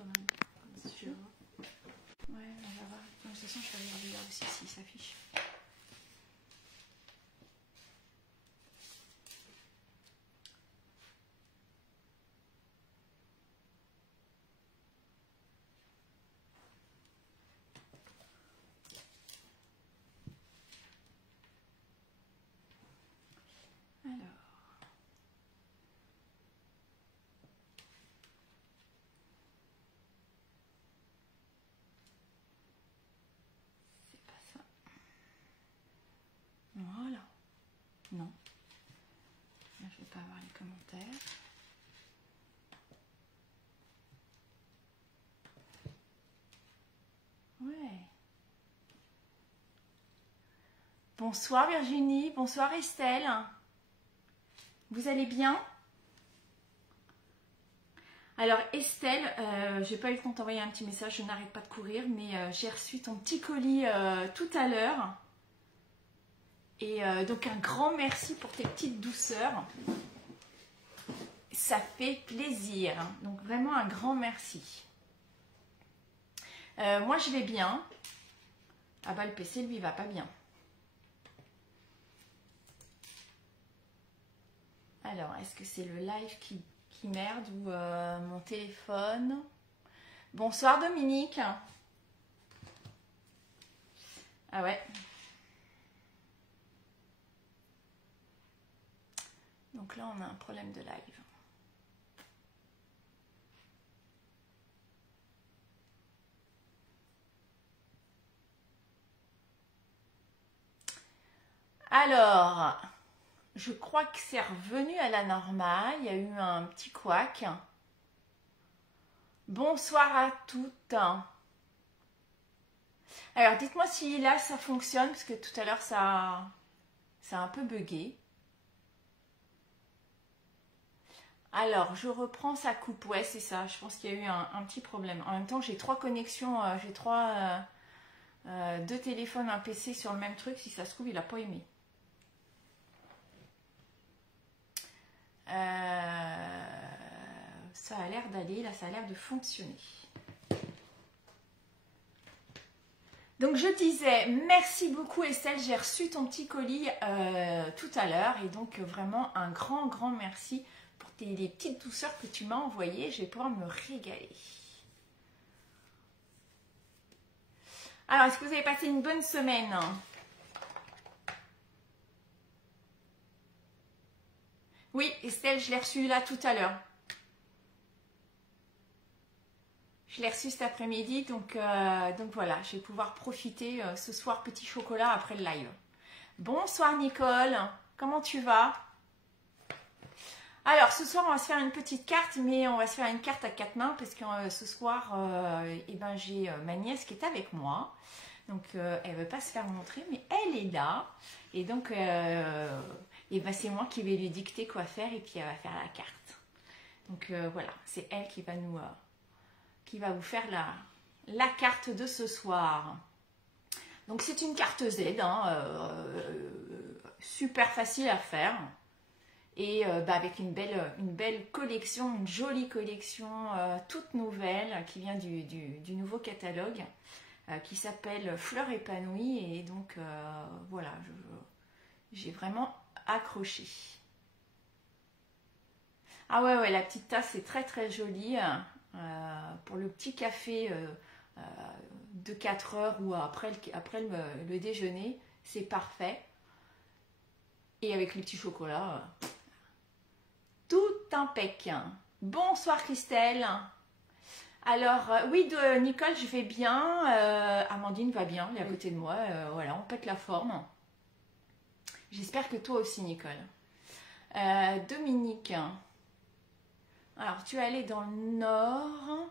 quand même. C'est sûr. Ouais, on va voir. De toute façon, je vais regarder là aussi s'il s'affiche. Alors. C'est pas ça. Voilà. Non. Là, je ne vais pas avoir les commentaires. Ouais. Bonsoir Virginie, bonsoir Estelle. Vous allez bien? Alors Estelle, j'ai pas eu le temps de t'envoyer un petit message, je n'arrête pas de courir, mais j'ai reçu ton petit colis tout à l'heure. Et donc un grand merci pour tes petites douceurs. Ça fait plaisir, hein. Donc vraiment un grand merci. Moi je vais bien. Ah bah le PC lui va pas bien. Alors est-ce que c'est le live qui merde ou mon téléphone? Bonsoir Dominique. Ah ouais. Donc là on a un problème de live. Alors, je crois que c'est revenu à la normale. Il y a eu un petit couac. Bonsoir à toutes. Alors, dites-moi si là ça fonctionne, parce que tout à l'heure ça a un peu bugué. Alors, je reprends, ça coupe. Ouais, c'est ça. Je pense qu'il y a eu un petit problème. En même temps, j'ai trois connexions, j'ai deux téléphones, un PC sur le même truc. Si ça se trouve, il n'a pas aimé. Ça a l'air d'aller, là ça a l'air de fonctionner. Donc je disais, merci beaucoup Estelle, j'ai reçu ton petit colis tout à l'heure et donc vraiment un grand merci pour les petites douceurs que tu m'as envoyées, je vais pouvoir me régaler. Alors, est-ce que vous avez passé une bonne semaine ? Oui, Estelle, je l'ai reçu là tout à l'heure. Je l'ai reçu cet après-midi, donc voilà, je vais pouvoir profiter ce soir petit chocolat après le live. Bonsoir Nicole, comment tu vas? Alors ce soir on va se faire une petite carte, mais on va se faire une carte à 4 mains parce que ce soir j'ai ma nièce qui est avec moi. Donc elle ne veut pas se faire montrer, mais elle est là. Et donc c'est moi qui vais lui dicter quoi faire et puis elle va faire la carte. Donc voilà, c'est elle qui va vous faire la carte de ce soir. Donc c'est une carte Z, hein, super facile à faire. Et avec une belle collection, une jolie collection toute nouvelle qui vient du nouveau catalogue qui s'appelle Fleurs épanouies. Et donc voilà, j'ai vraiment accroché. Ah ouais, la petite tasse est très jolie pour le petit café de 4 heures ou après le déjeuner, c'est parfait. Et avec les petits chocolats, tout impec. Bonsoir Christelle. Alors oui, Nicole, je vais bien. Amandine va bien, elle est à côté de moi. Voilà, on pète la forme. J'espère que toi aussi, Nicole. Dominique. Alors, tu es allée dans le nord.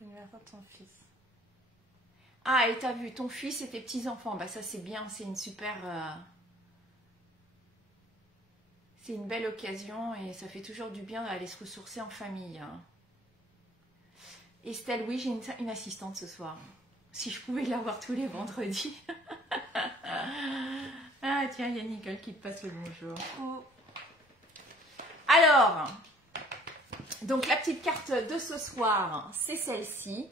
L'anniversaire de ton fils. Ah, et t'as vu ton fils et tes petits-enfants. Bah ça, c'est bien, c'est une super... C'est une belle occasion et ça fait toujours du bien d'aller se ressourcer en famille. Estelle, oui, j'ai une assistante ce soir. Si je pouvais l'avoir tous les vendredis. Ah tiens, il y a Nicole qui te passe le bonjour. Alors, Donc la petite carte de ce soir, c'est celle-ci.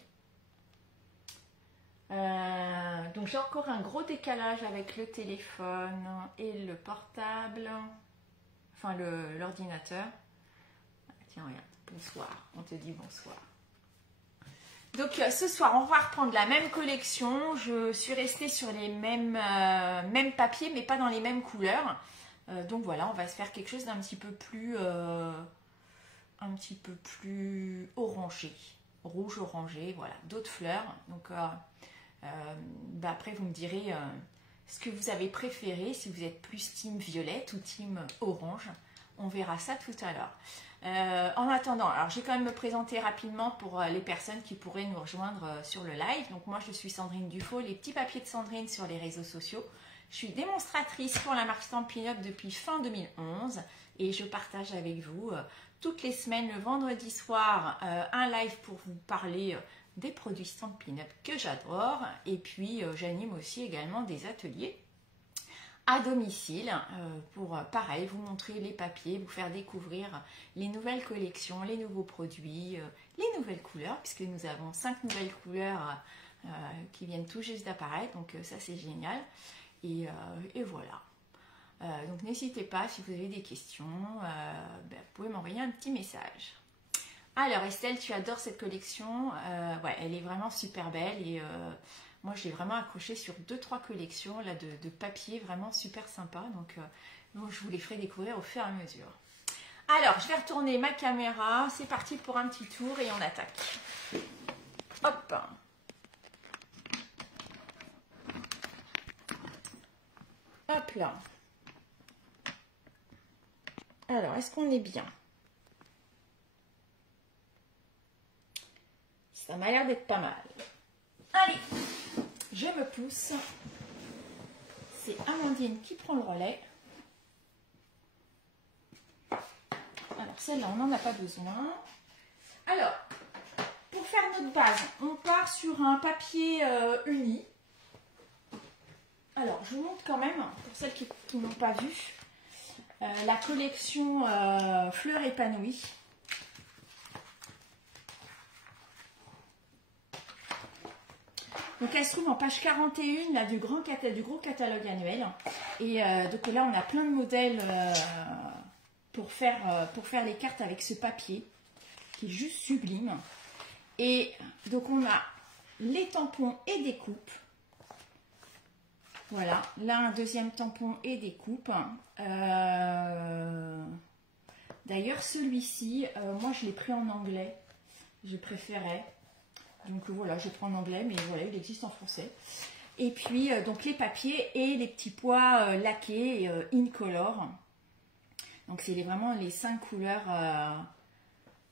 Donc j'ai encore un gros décalage avec le téléphone et le portable, enfin l'ordinateur. Tiens, regarde, bonsoir, on te dit bonsoir. Donc ce soir, on va reprendre la même collection. Je suis restée sur les mêmes papiers, mais pas dans les mêmes couleurs. Donc voilà, on va se faire quelque chose d'un petit peu plus orangé, rouge orangé, voilà, d'autres fleurs. Donc après, vous me direz ce que vous avez préféré, si vous êtes plus team violette ou team orange. On verra ça tout à l'heure. En attendant, alors je vais quand même me présenter rapidement pour les personnes qui pourraient nous rejoindre sur le live. Donc moi, je suis Sandrine Dufaux, les petits papiers de Sandrine sur les réseaux sociaux. Je suis démonstratrice pour la marque Stampin' Up depuis fin 2011 et je partage avec vous toutes les semaines, le vendredi soir, un live pour vous parler des produits Stampin' Up que j'adore. Et puis j'anime aussi également des ateliers à domicile pour pareil vous montrer les papiers, vous faire découvrir les nouvelles collections, les nouveaux produits, les nouvelles couleurs, puisque nous avons 5 nouvelles couleurs qui viennent tout juste d'apparaître, donc ça c'est génial. Et voilà. Donc n'hésitez pas, si vous avez des questions, vous pouvez m'envoyer un petit message. Alors Estelle, tu adores cette collection, ouais, elle est vraiment super belle et moi je l'ai vraiment accrochée sur 2-3 collections là, de papier vraiment super sympa, donc je vous les ferai découvrir au fur et à mesure. Alors je vais retourner ma caméra, c'est parti pour un petit tour et on attaque. Hop. Hop là. Alors, est-ce qu'on est bien? Ça m'a l'air d'être pas mal. Allez, je me pousse. C'est Amandine qui prend le relais. Alors, celle-là, on n'en a pas besoin. Alors, pour faire notre base, on part sur un papier uni. Alors, je vous montre quand même, pour celles qui n'ont pas vu, la collection Fleurs épanouies. Donc elle se trouve en page 41 là, du gros catalogue annuel. Et donc là, on a plein de modèles pour faire les cartes avec ce papier, qui est juste sublime. Et donc on a les tampons et des coupes. Voilà, là un deuxième tampon et des coupes. D'ailleurs celui-ci, moi je l'ai pris en anglais, je préférais. Donc voilà, je prends en anglais, mais voilà, il existe en français. Et puis donc les papiers et les petits pois laqués Incolor. Donc c'est vraiment les 5 couleurs,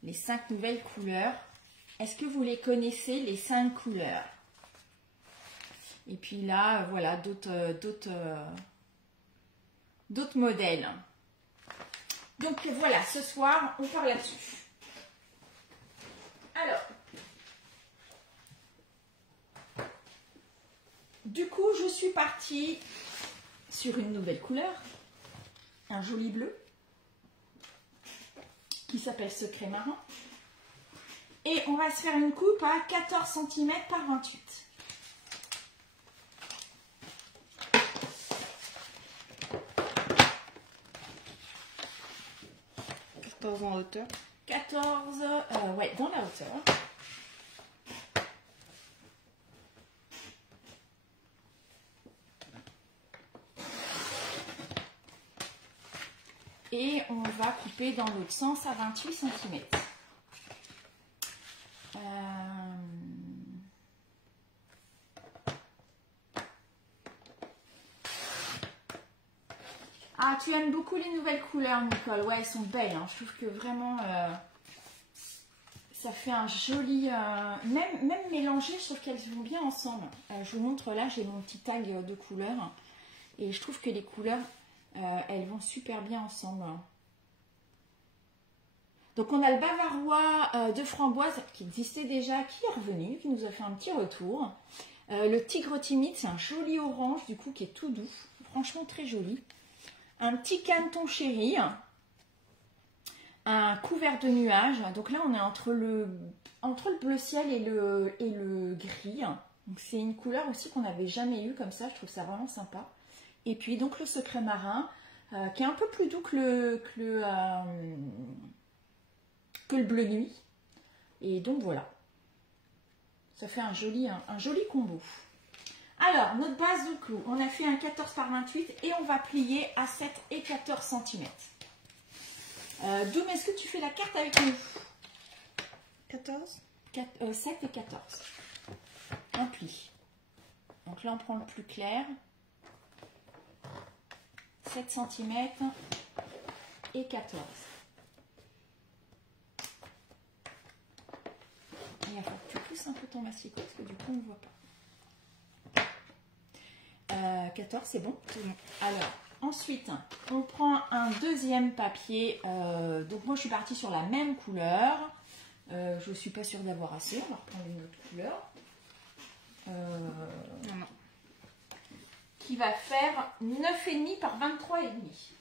les 5 nouvelles couleurs. Est-ce que vous les connaissez, les 5 couleurs? Et puis là, voilà, d'autres modèles. Donc voilà, ce soir, on part là-dessus. Alors, du coup, je suis partie sur une nouvelle couleur, un joli bleu, qui s'appelle Secret Marin. Et on va se faire une coupe à 14 cm par 28. 14 en hauteur. 14, ouais, dans la hauteur. Et on va couper dans l'autre sens à 28 cm. Ah, tu aimes beaucoup les nouvelles couleurs, Nicole. Ouais, elles sont belles. Hein. Je trouve que vraiment, ça fait un joli... même mélangé, je trouve qu'elles vont bien ensemble. Je vous montre là, j'ai mon petit tag de couleurs. Et je trouve que les couleurs, elles vont super bien ensemble. Donc, on a le bavarois de framboise qui existait déjà, qui est revenu, qui nous a fait un petit retour. Le tigre timide, c'est un joli orange, du coup, qui est tout doux. Franchement, très joli. Un petit caneton chéri, un un couvert de nuages. Donc là, on est entre le bleu ciel et le gris. Donc c'est une couleur aussi qu'on n'avait jamais eue comme ça. Je trouve ça vraiment sympa. Et puis donc le secret marin, qui est un peu plus doux que le bleu nuit. Et donc voilà. Ça fait un joli combo. Alors, notre base de clous, on a fait un 14 par 28 et on va plier à 7 et 14 cm. Doum, est-ce que tu fais la carte avec nous? 14 7 et 14. Un pli. Donc là, on prend le plus clair. 7 cm et 14. Il va falloir que tu pousses un peu ton massicot parce que du coup, on ne voit pas. 14, c'est bon. Alors, ensuite, on prend un deuxième papier. Donc, moi, je suis partie sur la même couleur. Je ne suis pas sûre d'avoir assez. On va reprendre une autre couleur. Qui va faire 9,5 par 23,5.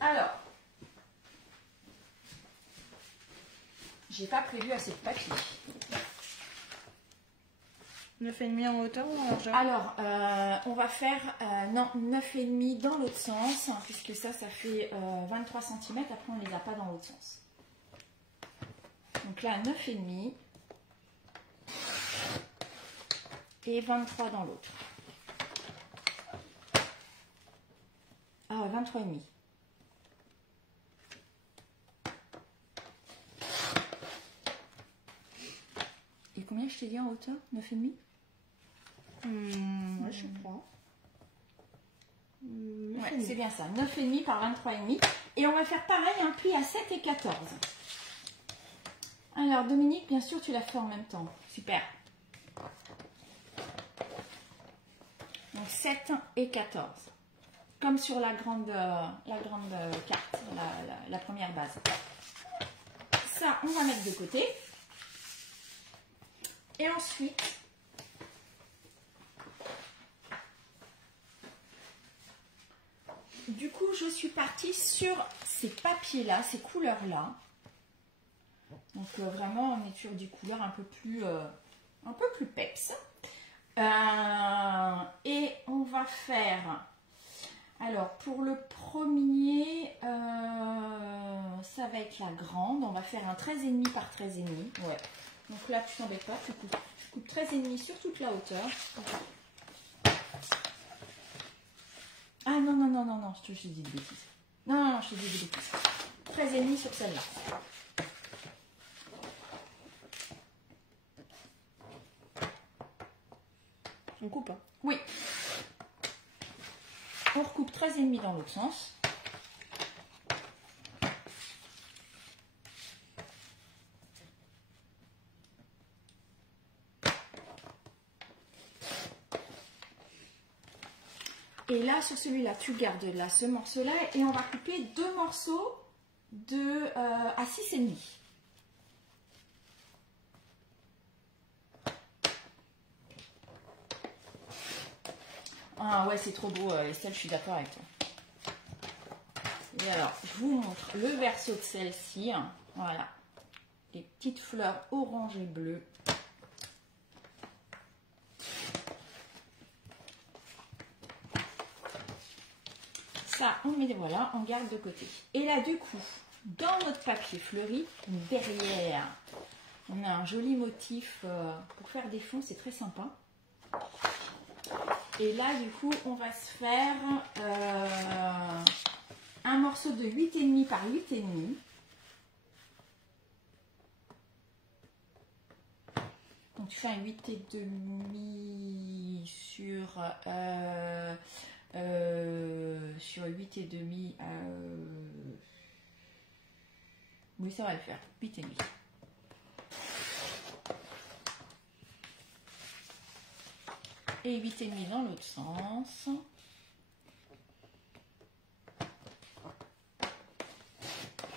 Alors, j'ai pas prévu assez de papier. 9,5 en hauteur ou en largeur? Alors, on va faire 9,5 dans l'autre sens, hein, puisque ça fait 23 cm. Après, on ne les a pas dans l'autre sens. Donc là, 9,5 et 23 dans l'autre. Ah, 23,5. Et combien je t'ai dit en hauteur? 9,5? Ouais, je crois. Ouais, c'est bien ça. 9,5 par 23,5. Et on va faire pareil, un pli à 7 et 14. Alors, Dominique, bien sûr, tu l'as fait en même temps. Super. Donc, 7 et 14. Comme sur la grande carte, la première base. Ça, on va mettre de côté. Et ensuite, du coup, je suis partie sur ces papiers-là, ces couleurs-là. Donc, vraiment, on est sur des couleurs un peu plus peps. Et on va faire... Alors, pour le premier, ça va être la grande. On va faire un 13,5 par 13,5. Ouais. Donc là, tu t'embêtes pas, tu coupes 13,5 sur toute la hauteur. Ah non, non, non, non, non, je te dis des bêtises. Non, non, non, je te dis des bêtises. 13,5 sur celle-là. On coupe, hein? Oui. On recoupe 13,5 dans l'autre sens. Et là, sur celui-là, tu gardes là ce morceau-là et on va couper deux morceaux à 6,5. Ah ouais, c'est trop beau, Estelle, je suis d'accord avec toi. Et alors, je vous montre le verso de celle-ci. Voilà. Les petites fleurs orange et bleues. Ça, on met, voilà, on garde de côté. Et là, du coup, dans notre papier fleuri, derrière, on a un joli motif pour faire des fonds, c'est très sympa. Et là, du coup, on va se faire un morceau de 8,5 par 8,5. Donc, tu fais un 8,5 sur 8,5. Oui, ça va le faire. 8,5. Et 8,5 dans l'autre sens.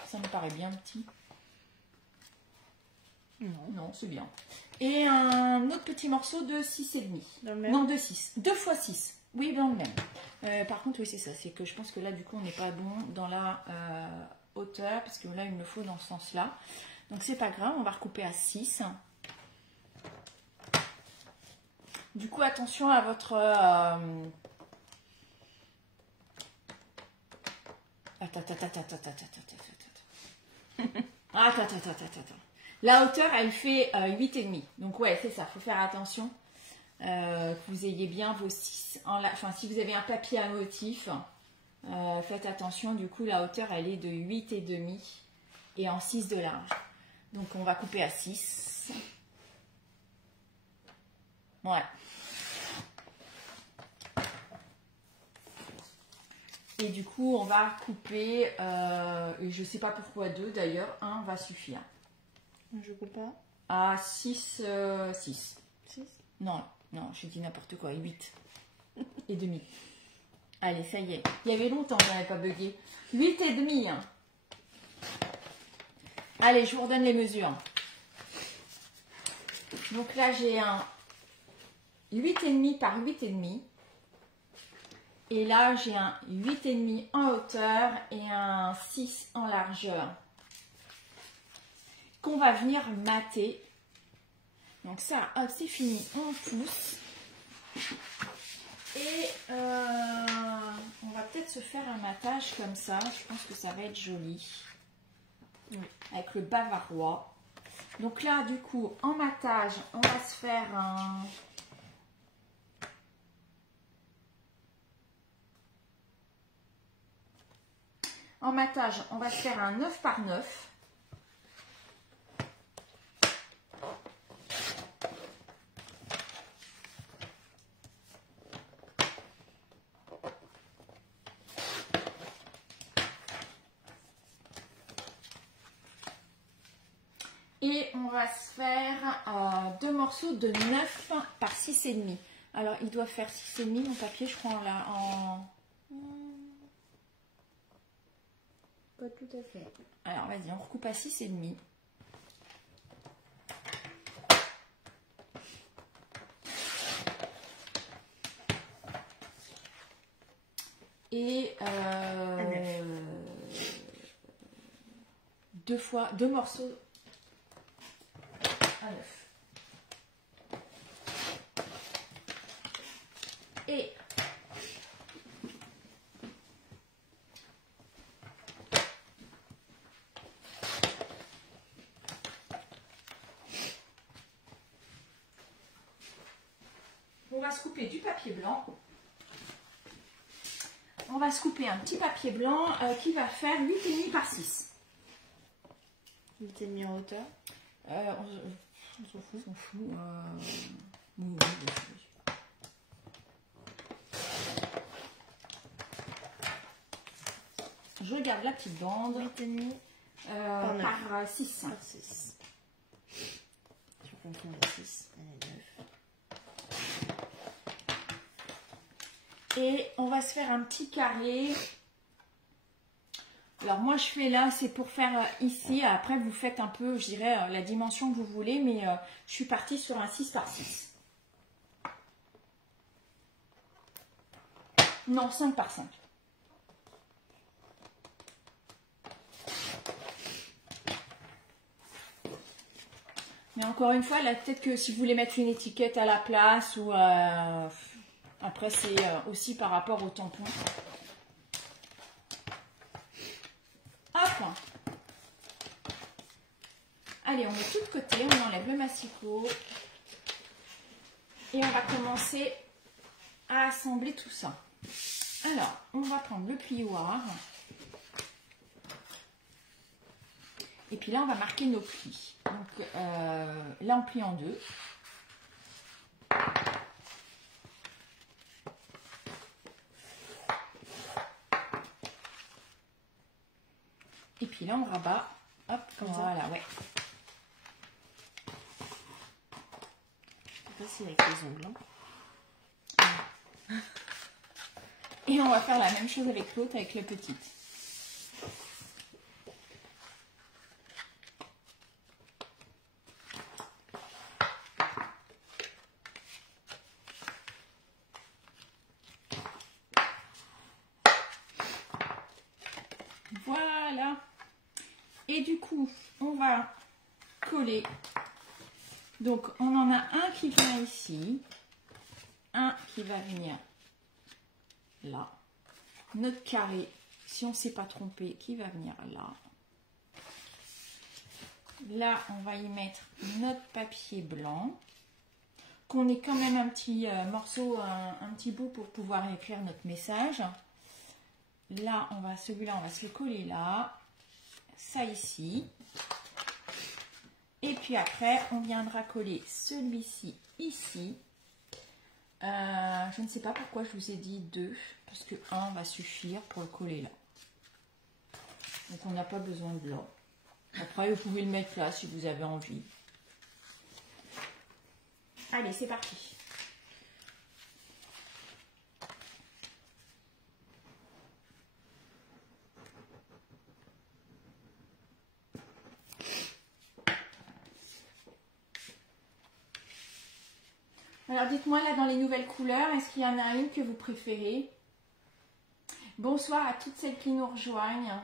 Ça me paraît bien petit. Non. Non, c'est bien. Et un autre petit morceau de 6,5. Dans le même. Non, de 6. 2 fois 6. Oui, dans le même. Par contre, oui, c'est ça. C'est que je pense que là, du coup, on n'est pas bon dans la hauteur. Parce que là, il me faut dans ce sens-là. Donc, c'est pas grave. On va recouper à 6. Du coup, attention à votre... Attends. La hauteur, elle fait 8,5. Donc, ouais, c'est ça. Il faut faire attention que vous ayez bien vos 6. Enfin, si vous avez un papier à motif, faites attention. Du coup, la hauteur, elle est de 8,5 et en 6 de large. Donc, on va couper à 6. Ouais. Et du coup, on va couper, et je ne sais pas pourquoi 2 d'ailleurs, 1 va suffire. Je coupe pas. À 6. 6. 6. Non, je dis n'importe quoi, 8 et demi. Allez, ça y est. Il y avait longtemps que je n'avais pas bugué. 8 et demi. Allez, je vous redonne les mesures. Donc là, j'ai un 8,5 par 8,5. Et là, j'ai un 8,5 en hauteur et un 6 en largeur. Qu'on va venir mater. Donc ça, hop, c'est fini. On pousse. Et on va peut-être se faire un matage comme ça. Je pense que ça va être joli. Oui. Avec le bavarois. Donc là, du coup, en matage, on va se faire un... En matage, on va se faire un 9 par 9. Et on va se faire 2 morceaux de 9 par 6,5. Alors, il doit faire 6,5 mon papier, je crois, là, en... Pas tout à fait. Alors, vas-y, on recoupe à 6,5. Et 2 morceaux à 9. Et on va se couper du papier blanc. On va se couper un petit papier blanc qui va faire 8,5 par 6. 8,5 en hauteur. On s'en fout. On s'en fout. Je regarde la petite bande. 8,5 par 6. Par 6. Je confonds les 6 et les 9. Et on va se faire un petit carré. Alors moi je fais là, c'est pour faire ici. Après vous faites un peu, je dirais, la dimension que vous voulez. Mais je suis partie sur un 6 par 6. Non, 5 par 5. Mais encore une fois, là peut-être que si vous voulez mettre une étiquette à la place ou... après, c'est aussi par rapport au tampon. Hop. Allez, on met tout de côté, on enlève le massicot. Et on va commencer à assembler tout ça. Alors, on va prendre le plioir. Et puis là, on va marquer nos plis. Donc là, on plie en 2. Et puis là, on rabat. Hop, comme ça. voilà, ouais. C'est facile avec les ongles. Et on va faire la même chose avec l'autre, avec la petite. Et du coup, on va coller. Donc, on en a un qui vient ici, un qui va venir là. Notre carré, si on ne s'est pas trompé, qui va venir là. Là, on va y mettre notre papier blanc, qu'on ait quand même un petit morceau, un petit bout pour pouvoir écrire notre message. Là, celui-là, on va se le coller là, ça ici. Et puis après, on viendra coller celui-ci ici. Je ne sais pas pourquoi je vous ai dit 2, parce que 1 va suffire pour le coller là. Donc on n'a pas besoin de là. Après, vous pouvez le mettre là si vous avez envie. Allez, c'est parti. Alors, dites-moi là dans les nouvelles couleurs, est-ce qu'il y en a une que vous préférez? Bonsoir à toutes celles qui nous rejoignent.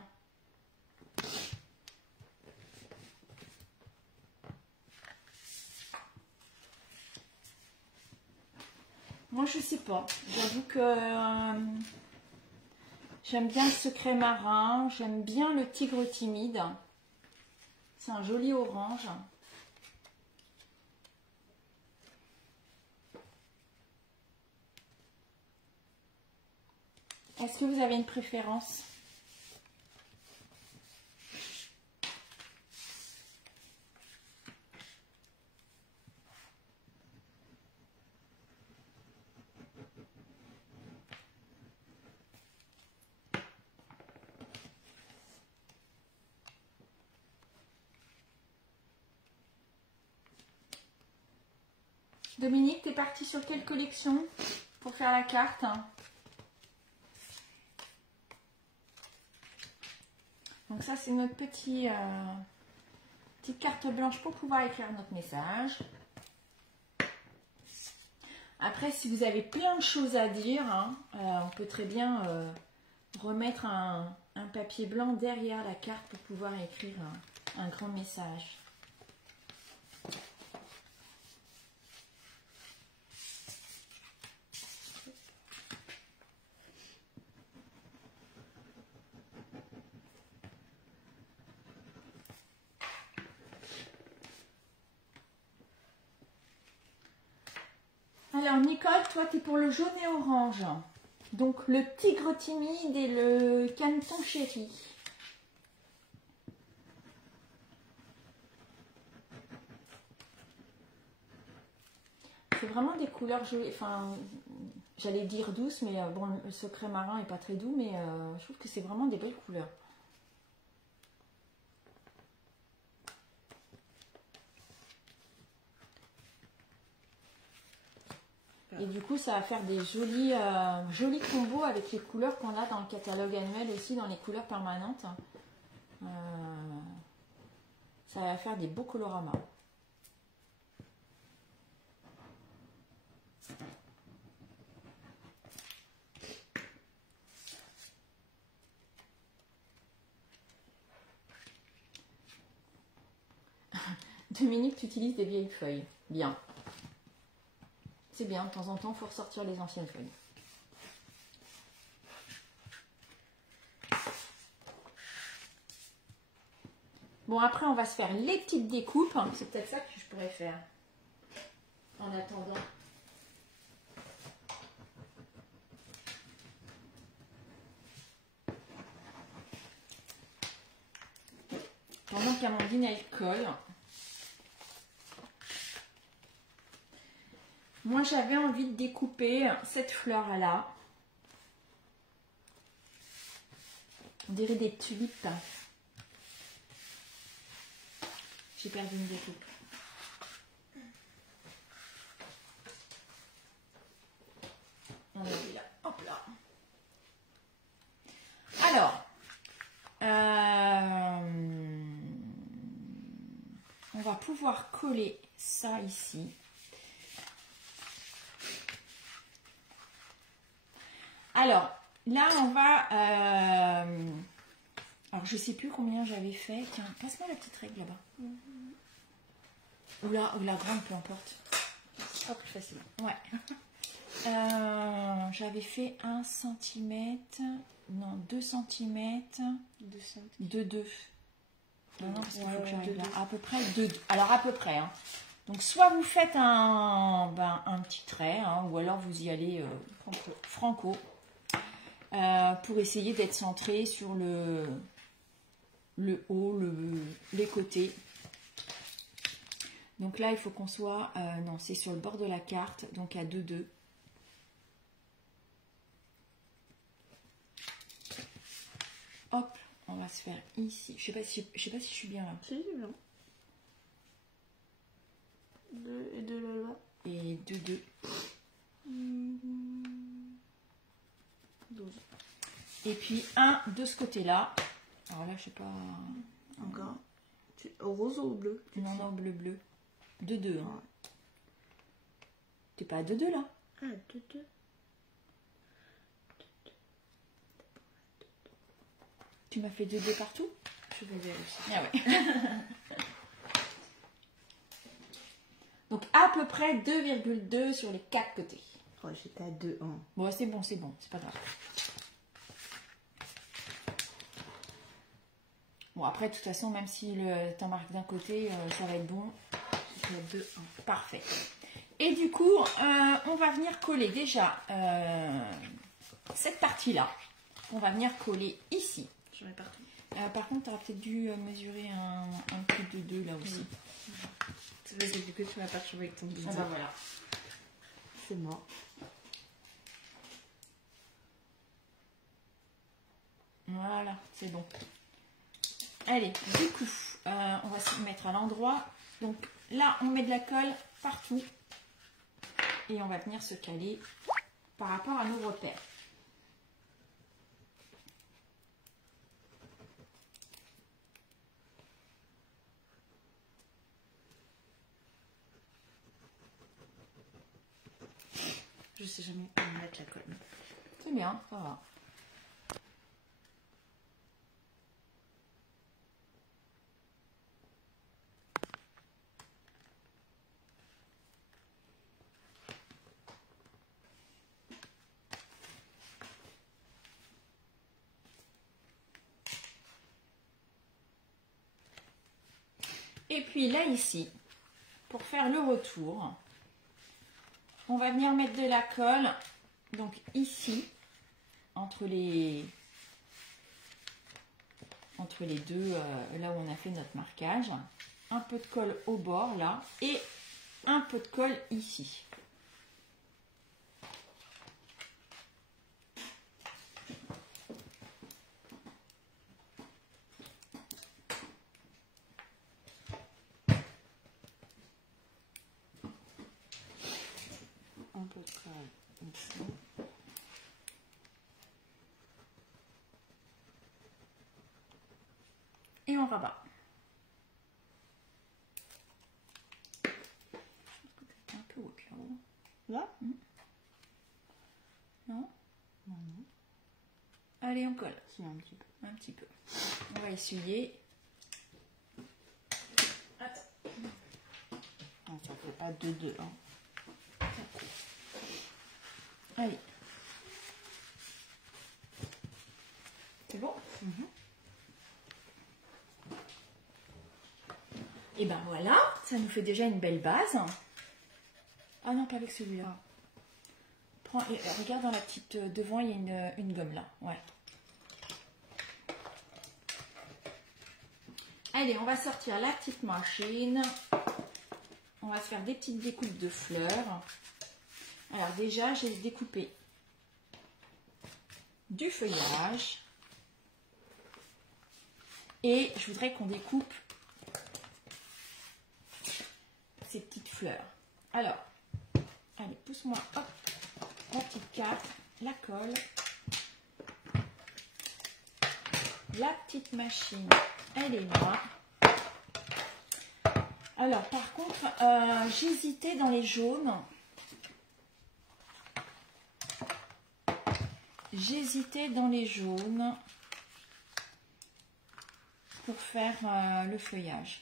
Moi, je sais pas. J'avoue que j'aime bien le secret marin. J'aime bien le tigre timide. C'est un joli orange. Est-ce que vous avez une préférence? Dominique, tu es parti sur quelle collection pour faire la carte? Donc ça, c'est notre petite carte blanche pour pouvoir écrire notre message. Après, si vous avez plein de choses à dire, hein, on peut très bien remettre un papier blanc derrière la carte pour pouvoir écrire un grand message. Alors Nicole, toi tu es pour le jaune et orange. Donc le tigre timide et le caneton chéri. C'est vraiment des couleurs jolies. Enfin, j'allais dire douces, mais bon, le secret marin n'est pas très doux, mais je trouve que c'est vraiment des belles couleurs. Et du coup, ça va faire des jolis combos avec les couleurs qu'on a dans le catalogue annuel aussi, dans les couleurs permanentes. Ça va faire des beaux coloramas. Dominique, tu utilises des vieilles feuilles. Bien. C'est bien, de temps en temps, il faut ressortir les anciennes feuilles. Bon, après, on va se faire les petites découpes. C'est peut-être ça que je pourrais faire en attendant. Pendant qu'Amandine, elle colle. Moi, j'avais envie de découper cette fleur-là. On dirait des tulipes. J'ai perdu une découpe. On a vu là. Hop là. Alors, on va pouvoir coller ça ici. Alors, là, on va... Alors, je sais plus combien j'avais fait. Tiens, passe-moi la petite règle là-bas. Ou la grande, peu importe. Ce sera plus facile. Ouais. J'avais fait 1 cm, non, 2 cm 2 cm. de 2. Non, parce qu'il faut que j'arrive là. deux. À peu près 2. Alors, à peu près. Hein. Donc, soit vous faites un petit trait, hein, ou alors vous y allez franco. Pour essayer d'être centré sur le haut, les côtés. Donc là, il faut qu'on soit... non, c'est sur le bord de la carte, donc à 2-2. Hop, on va se faire ici. Je sais pas si je suis bien là. Si, c'est bien. 2 et 2 là-bas. Et 2-2. 12. Et puis un de ce côté-là. Alors là, je sais pas... Encore. Au rose ou au bleu? Non, non, bleu. 2-2. Hein. T'es pas à 2-2 là? Ah, 2-2. Tu m'as fait 2-2 partout? Je vais vérifier. Ah ouais. Donc à peu près 2,2 sur les 4 côtés. Oh, j'étais à 2, 1. Bon, c'est bon, c'est pas grave. Bon, après, de toute façon, même si t'en marques d'un côté, ça va être bon. J'étais à 2, 1. Parfait. Et du coup, on va venir coller déjà cette partie-là. On va venir coller ici. J'en ai partout. Par contre, tu aurais peut-être dû mesurer un petit de 2 là aussi. C'est parce que du coup, tu m'as pas trouvé avec ton bidon. Ah bah voilà. C'est mort. Voilà, c'est bon. Allez, du coup, on va se mettre à l'endroit. Donc là, on met de la colle partout. Et on va venir se caler par rapport à nos repères. Je sais jamais où mettre la colle. C'est bien, ça va. Et puis là, ici, pour faire le retour, on va venir mettre de la colle, donc ici, entre les deux, là où on a fait notre marquage, un peu de colle au bord, là, et un peu de colle ici. Un peu de colle ici. Et on rabat. Un peu haute là-haut. Là? Non? Non. Allez, on colle. Si, un petit peu. Un petit peu. On va essuyer. Attends. Ah, ça fait pas 2-2, hein. Allez. C'est bon? Et ben voilà, ça nous fait déjà une belle base. Ah non, pas avec celui-là. Prends, et regarde dans la petite devant, il y a une gomme là. Ouais. Allez, on va sortir la petite machine. On va se faire des petites découpes de fleurs. Alors déjà, j'ai découpé du feuillage. Et je voudrais qu'on découpe ces petites fleurs. Alors, allez, pousse-moi, hop, la petite carte, la colle, la petite machine, elle est là. Alors, par contre, j'hésitais dans les jaunes. pour faire le feuillage.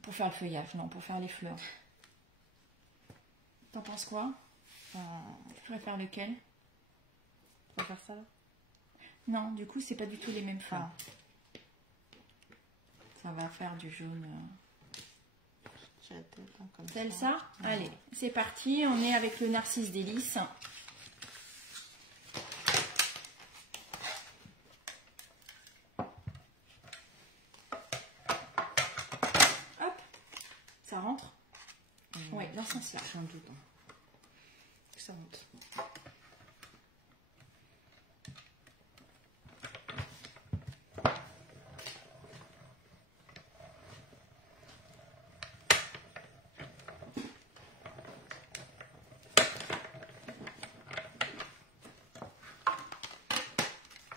Pour faire le feuillage, non, pour faire les fleurs. T'en penses quoi? Tu préfères lequel? On va faire ça là? Non, du coup, c'est pas du tout les mêmes fleurs. Ça va faire du jaune. Comme ça. Allez, c'est parti. On est avec le Narcisse Délices. Hop, ça rentre. Oui, dans ce sens-là. J'en doute. Ça rentre.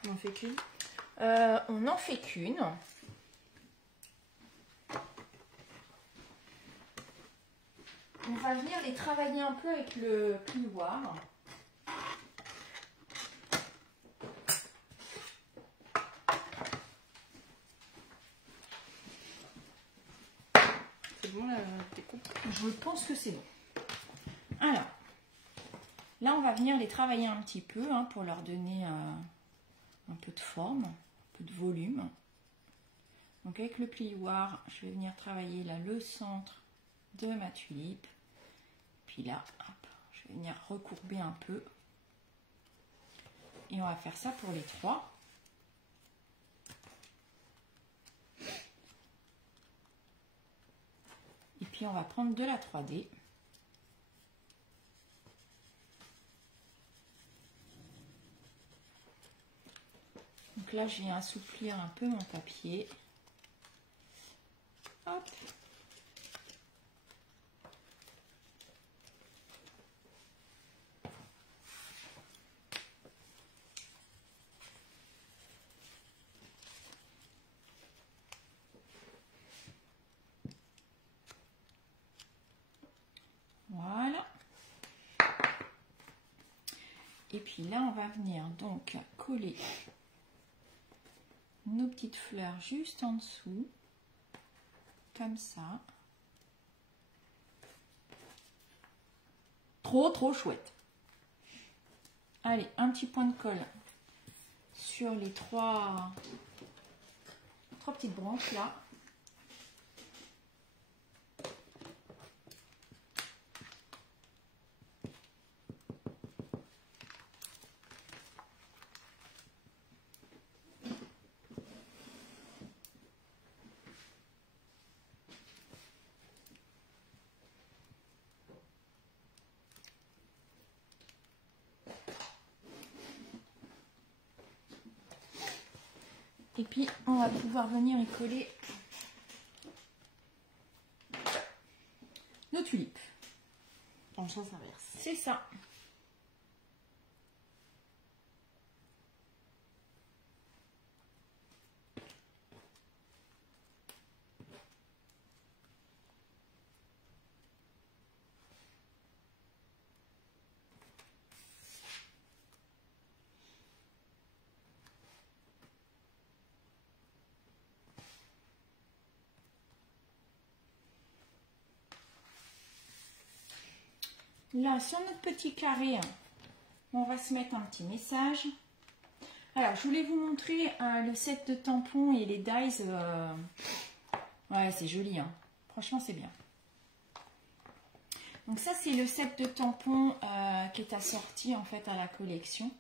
On en fait qu'une? On n'en fait qu'une. On va venir les travailler un peu avec le plioir. C'est bon la découpe? Je pense que c'est bon. Alors, là on va venir les travailler un petit peu hein, pour leur donner un peu de forme, un peu de volume. Donc avec le plioir, je vais venir travailler là le centre de ma tulipe. Puis là, hop, je vais venir recourber un peu. Et on va faire ça pour les trois. Et puis on va prendre de la 3D. Donc là, je viens assouplir un peu mon papier. Hop. Voilà. Et puis là, on va venir donc coller nos petites fleurs juste en dessous, comme ça. Trop chouette. Allez, un petit point de colle sur les trois petites branches là. Et puis, on va pouvoir venir y coller nos tulipes. Dans le sens inverse. C'est ça. Là, sur notre petit carré, on va se mettre un petit message. Alors, je voulais vous montrer le set de tampons et les dies. Ouais, c'est joli, hein. Franchement, c'est bien. Donc ça, c'est le set de tampons qui est assorti en fait à la collection.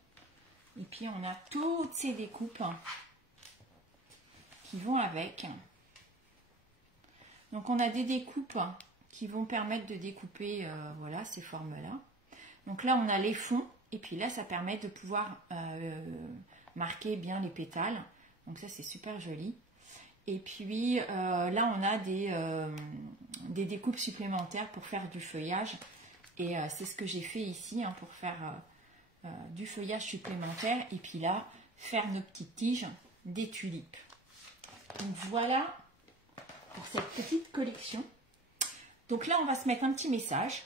Et puis, on a toutes ces découpes qui vont avec. Donc, on a des découpes qui vont permettre de découper voilà, ces formes-là. Donc là, on a les fonds. Et puis là, ça permet de pouvoir marquer bien les pétales. Donc ça, c'est super joli. Et puis là, on a des découpes supplémentaires pour faire du feuillage. Et c'est ce que j'ai fait ici hein, pour faire du feuillage supplémentaire. Et puis là, faire nos petites tiges des tulipes. Donc voilà pour cette petite collection. Donc là, on va se mettre un petit message.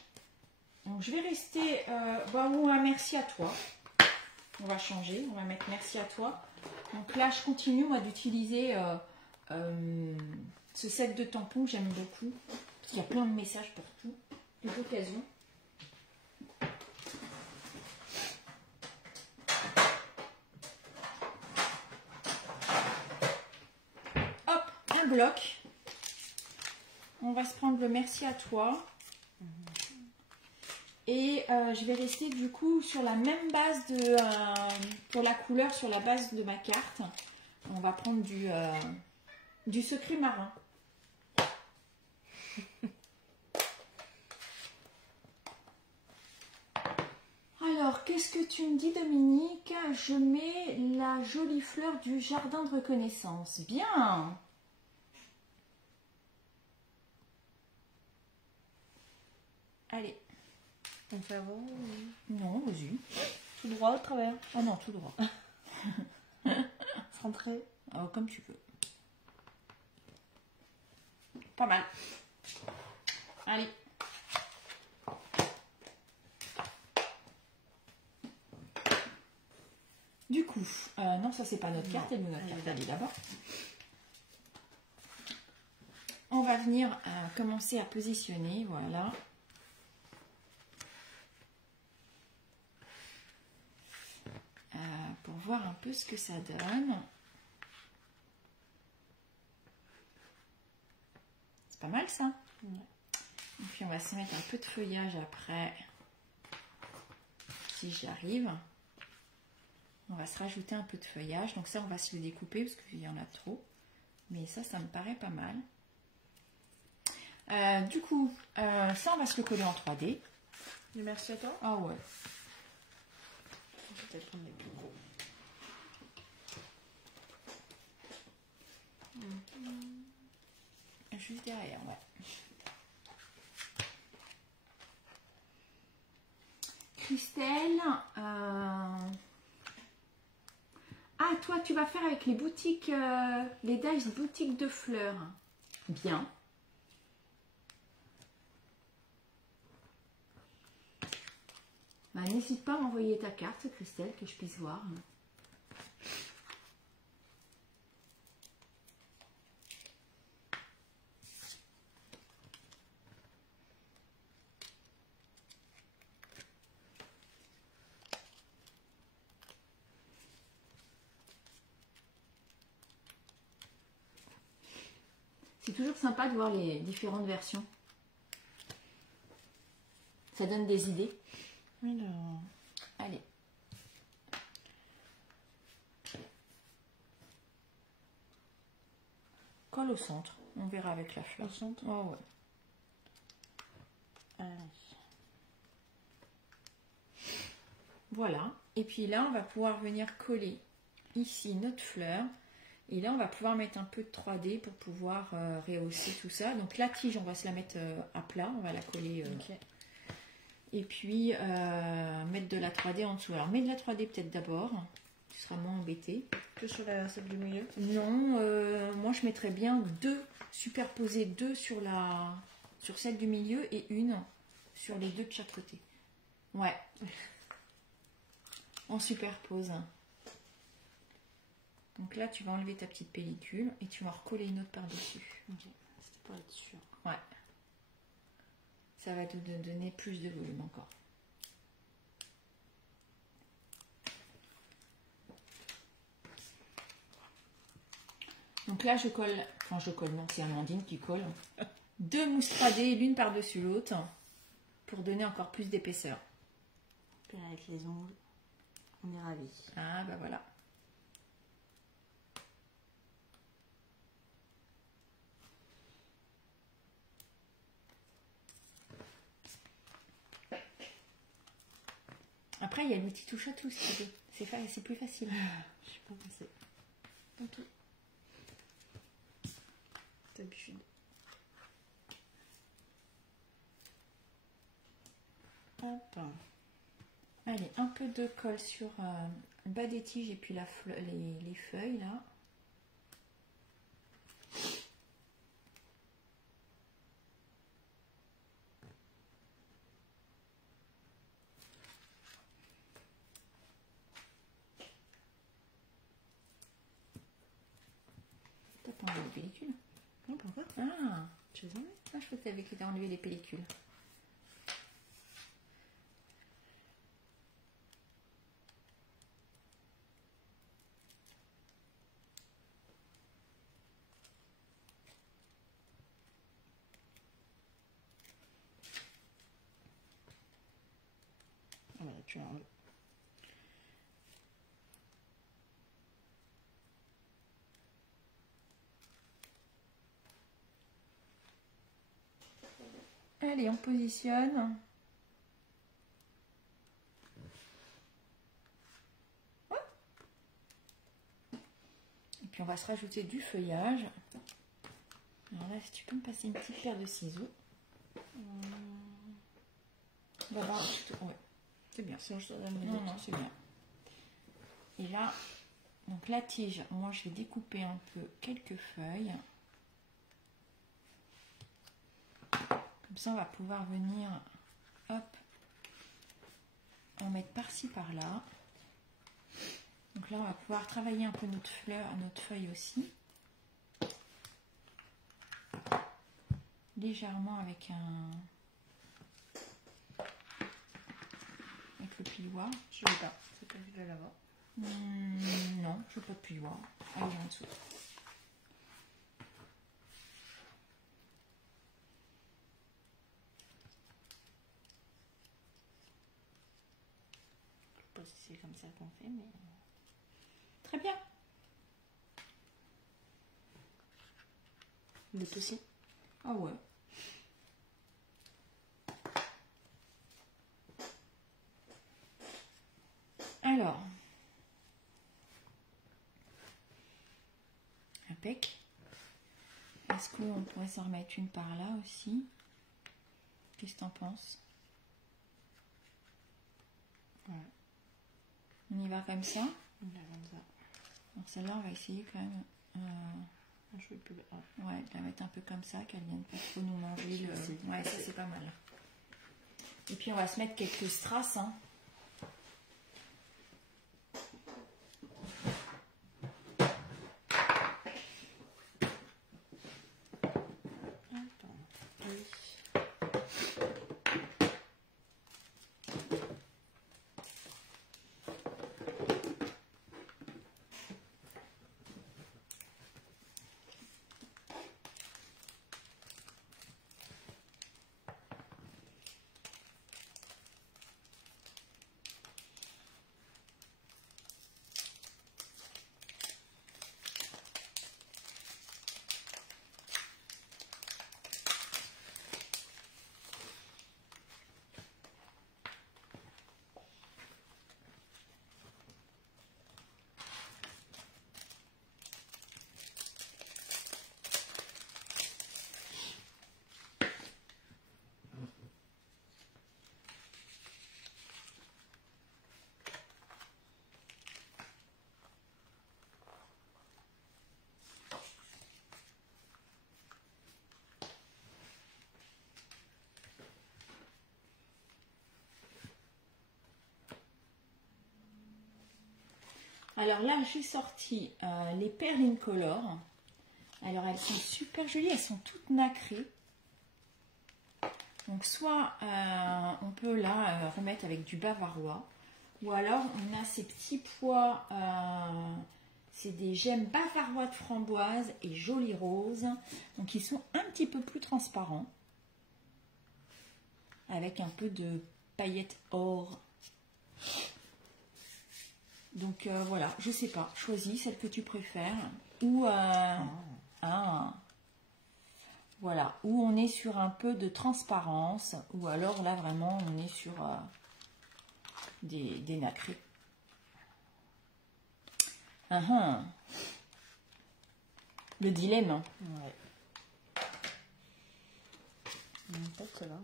Donc je vais rester, ou un merci à toi. On va changer, on va mettre merci à toi. Donc là, je continue moi d'utiliser ce set de tampons que j'aime beaucoup. Parce qu'il y a plein de messages partout. Une occasion. Hop, un bloc. On va se prendre le merci à toi. Et je vais rester du coup sur la même base de pour la couleur, sur la base de ma carte. On va prendre du secret marin. Alors, qu'est-ce que tu me dis, Dominique? Je mets la jolie fleur du jardin de reconnaissance. Bien. Allez. On fait avant Non, vas-y. tout droit au travers. Oh non, tout droit. Centré. Oh, comme tu veux. Pas mal. Allez. Du coup, non, ça c'est pas notre carte, elle nous notre carte, elle est là-bas. On va venir commencer à positionner, voilà. Pour voir un peu ce que ça donne. C'est pas mal ça. Ouais. Et puis on va se mettre un peu de feuillage après, si j'y arrive. On va se rajouter un peu de feuillage. Donc ça, on va se le découper parce qu'il y en a trop. Mais ça me paraît pas mal. Du coup, ça, on va se le coller en 3D. Et merci à toi. Ah ouais. Je vais peut-être prendre les plus gros. Juste derrière, ouais. Christelle, ah, toi, tu vas faire avec les boutiques, les dies boutiques de fleurs. Bien. Bah, n'hésite pas à m'envoyer ta carte, Christelle, que je puisse voir. C'est toujours sympa de voir les différentes versions. Ça donne des idées. Alors, allez. Colle au centre. On verra avec la fleur. au centre. Oh, ouais. Allez. Voilà. Et puis là, on va pouvoir venir coller ici notre fleur. Et là, on va pouvoir mettre un peu de 3D pour pouvoir rehausser tout ça. Donc la tige, on va se la mettre à plat. On va la coller. Ok. Et puis mettre de la 3D en dessous. Alors, mets de la 3D peut-être d'abord. Tu seras moins embêté. Que sur celle du milieu. Non, moi je mettrais bien deux, superposer deux sur celle du milieu et une sur les deux de chaque côté. Ouais. On superpose. Donc là, tu vas enlever ta petite pellicule et tu vas en recoller une autre par-dessus. Ok. C'était pour être sûr. Ouais. Ça va te donner plus de volume encore. Donc là, je colle, enfin je colle, non, c'est Amandine qui colle. Deux mousses 3D, l'une par-dessus l'autre, pour donner encore plus d'épaisseur. Puis avec les ongles, on est ravis. Ah, bah voilà. Après, il y a l'outil touche à tout, si tu veux. C'est plus facile. Je suis pas passée. Comme tout. D'habitude. Hop. Allez, un peu de colle sur le bas des tiges et puis les feuilles, là. enlevé les pellicules. Non, pas encore. Ah, Tu les enlèves? je crois que tu avais enlevé les pellicules. Ah, voilà, tu l'enlèves. Allez, on positionne. Et puis on va se rajouter du feuillage. Alors là, si tu peux me passer une petite paire de ciseaux. Voilà, ouais, c'est bien. Sinon, je te donne les Non, autres. non, c'est bien. Et là, donc la tige, moi je vais découper un peu quelques feuilles. Comme ça, on va pouvoir venir, hop, en mettre par-ci, par-là. Donc là, on va pouvoir travailler un peu notre fleur, notre feuille aussi. Légèrement avec le plioir. Je l'ai pas. C'est pas vu de l'avoir. Non, je n'ai pas de plioir. Allez, en dessous. Je sais pas si c'est comme ça qu'on fait, mais... Très bien. L'autre aussi. Ah ouais. Alors, impec. Est-ce qu'on pourrait s'en remettre une par là aussi? Qu'est-ce que tu en penses? Ouais. On y va comme ça? On va comme ça. Donc celle-là, on va essayer quand même Je vais plus... ouais, de la mettre un peu comme ça, qu'elle vienne pas trop nous manger le... Ouais, ça c'est pas mal. Et puis on va se mettre quelques strass, hein. Alors là, j'ai sorti les perles incolores. Alors elles sont super jolies, elles sont toutes nacrées. Donc soit on peut là remettre avec du bavarois, ou alors on a ces petits pois, c'est des gemmes bavarois de framboise et joli rose. Donc ils sont un petit peu plus transparents, avec un peu de paillettes or. Donc voilà, je sais pas, choisis celle que tu préfères. Ou voilà, où on est sur un peu de transparence, ou alors là vraiment on est sur des nacrés. Le dilemme. Ouais. Peut-être cela.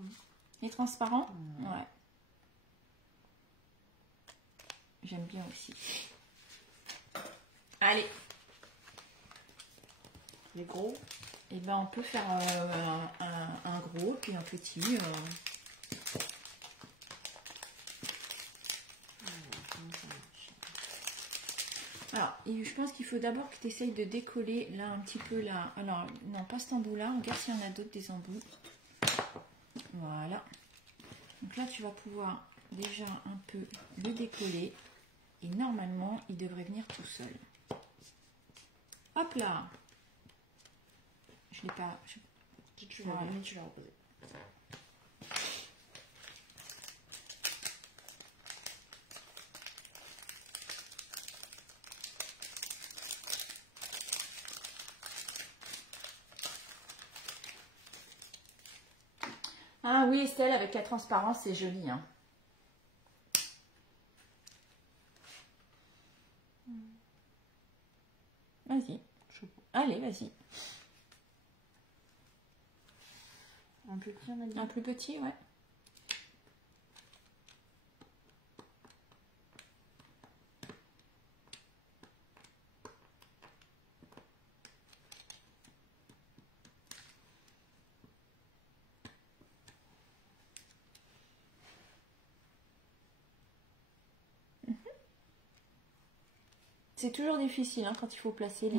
Les transparents. Ouais. J'aime bien aussi. Allez. Les gros. Et ben on peut faire un gros puis un petit. Alors, et je pense qu'il faut d'abord que tu essayes de décoller là un petit peu là. Alors, non, pas cet embout-là. Regarde s'il y en a d'autres des embouts. Voilà. Donc là, tu vas pouvoir déjà un peu le décoller. Et normalement, il devrait venir tout seul. Hop là. Je l'ai pas... Tu l'as Voilà. mis, tu l'as reposé. Ah oui, Estelle, avec la transparence, c'est joli. Hein. Vas-y. Allez, vas-y. Un plus petit, on a dit. Un plus petit, ouais. C'est toujours difficile hein, quand il faut placer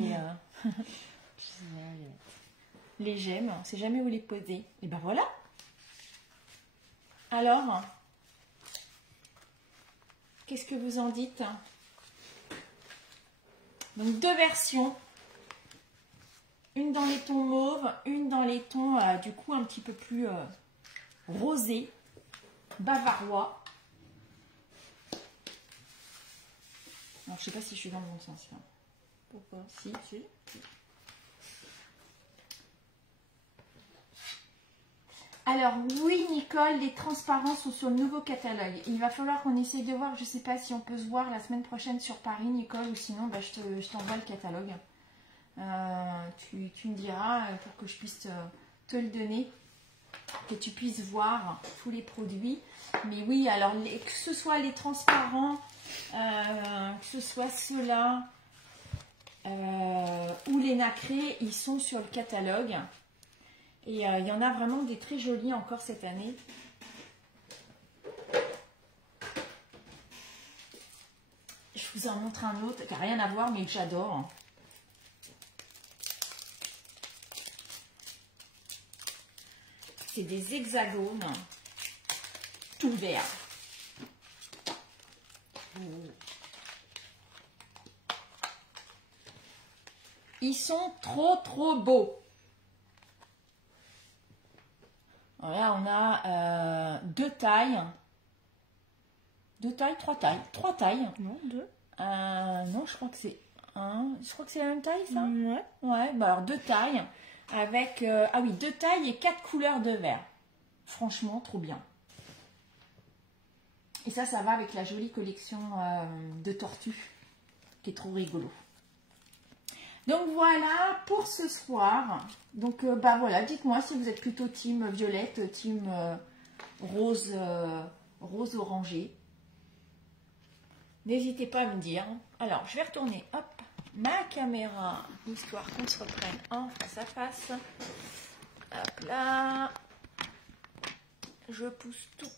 les gemmes. On ne sait jamais où les poser. Et ben voilà. Alors, qu'est-ce que vous en dites? Donc, deux versions. Une dans les tons mauves, une dans les tons du coup un petit peu plus rosés, bavarois. Alors, je sais pas si je suis dans le bon sens là. Pourquoi? Si. Alors oui Nicole, les transparents sont sur le nouveau catalogue. Il va falloir qu'on essaye de voir, je sais pas si on peut se voir la semaine prochaine sur Paris Nicole, ou sinon bah, je t'envoie le catalogue. Tu me diras pour que je puisse te le donner, que tu puisses voir tous les produits. Mais oui, alors que ce soit les transparents, que ce soit ceux-là ou les nacrés, ils sont sur le catalogue. Et il y en a vraiment des très jolis encore cette année. Je vous en montre un autre qui n'a rien à voir mais que j'adore. C'est des hexagones tout verts. Ils sont trop beaux. Voilà, on a deux tailles. Deux tailles, trois tailles. Trois tailles. Non, deux. Non, je crois que c'est un. Je crois que c'est la même taille, ça. Ouais. Ouais, bah alors deux tailles. Avec. Ah oui, deux tailles et quatre couleurs de vert. Franchement, trop bien. Et ça va avec la jolie collection de tortues. Qui est trop rigolo. Donc voilà pour ce soir. Donc bah voilà, dites-moi si vous êtes plutôt team violette, team rose, rose orangé. N'hésitez pas à me dire. Alors je vais retourner hop ma caméra, histoire qu'on se reprenne en face à face. Hop là. Je pousse tout.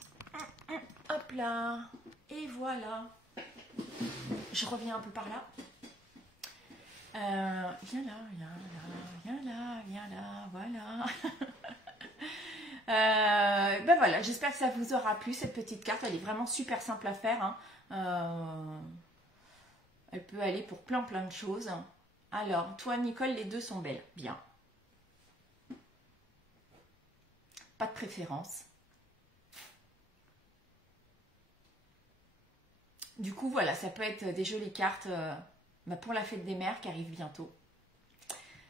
Hop là. Et voilà. Je reviens un peu par là. Viens là, voilà. Ben voilà, j'espère que ça vous aura plu cette petite carte. Elle est vraiment super simple à faire. Hein. Elle peut aller pour plein de choses. Alors, toi Nicole, les deux sont belles. Bien. Pas de préférence. Du coup, voilà, ça peut être des jolies cartes. Pour la fête des mères qui arrive bientôt.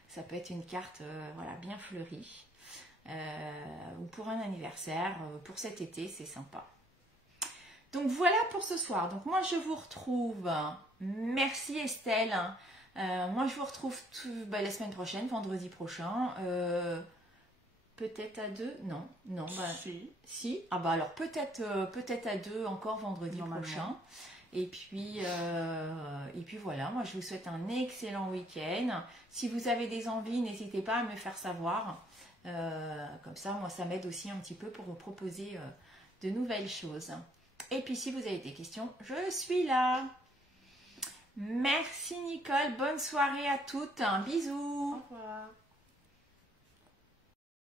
Ça peut être une carte voilà, bien fleurie. Ou pour un anniversaire, pour cet été, c'est sympa. Donc voilà pour ce soir. Donc moi je vous retrouve. Merci Estelle. Moi je vous retrouve la semaine prochaine, vendredi prochain. Peut-être à deux. Non. Si. Ah bah alors peut-être à deux encore vendredi prochain. Et puis voilà, moi je vous souhaite un excellent week-end. Si vous avez des envies, n'hésitez pas à me faire savoir. Comme ça, moi ça m'aide aussi un petit peu pour vous proposer de nouvelles choses. Et puis si vous avez des questions, je suis là. Merci Nicole, bonne soirée à toutes. Un bisou.